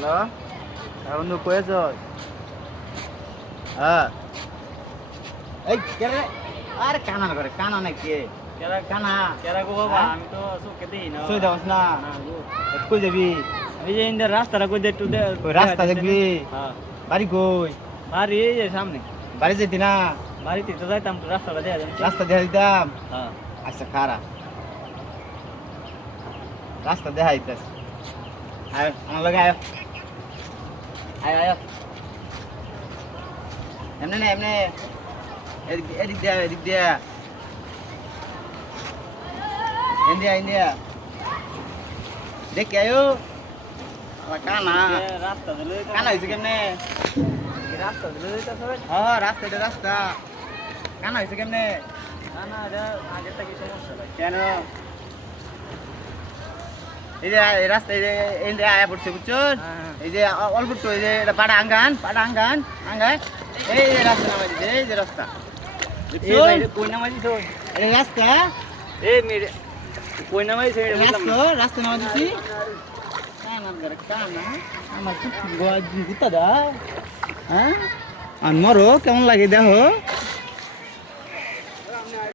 Hello বন্ধু কয়েছ হ্যাঁ এই কেরে আরে কানা করে কানা নাকি কেরা কানা কেরা গো বাবা আমি তো চোখে দেখি না সই দাও না কই যাবি এই যে ইন্দার রাস্তাটা কই দে একটু দে ওই রাস্তা দেখবি হ্যাঁ বাড়ি কই বাড়ি এই যে সামনে বাড়ি যেতি না বাড়িতে তো যাইতাম তো রাস্তাটা দেয়া যায় রাস্তা দেখা দিতাম হ্যাঁ আচ্ছা খারা রাস্তা দেখা দিতাস আয় আমার লগে আয় আয় আয় এমনি না এমনি এদিক দিয়া ইন্ডিয়া দেখে আয়ো আমার কানা রাস্তা দিলে কানা হয়েছে কেমনে রাস্তা দিলে তো সবাই হ্যাঁ রাস্তা কানা হয়েছে কেমনে না না এটা আগে থেকে সমস্যা ভাই কেন এই যে এই রাস্তা এই যে ইন্ডিয়া আয়া পড়ছে বুঝছো হ্যাঁ। এই যে অল্প একটু এই যে এটা পাড়া আঙ্গান এই যে রাস্তা নামাই দিছে এই যে রাস্তা এই ভাই কই নামাই দিছো এই রাস্তা এই মেরে কই নামাই দিছো এটা বললাম না রাস্তা নামাই দিছি কানা আমার গুতা দা হ্যাঁ আর মরো কেমন লাগে দেখো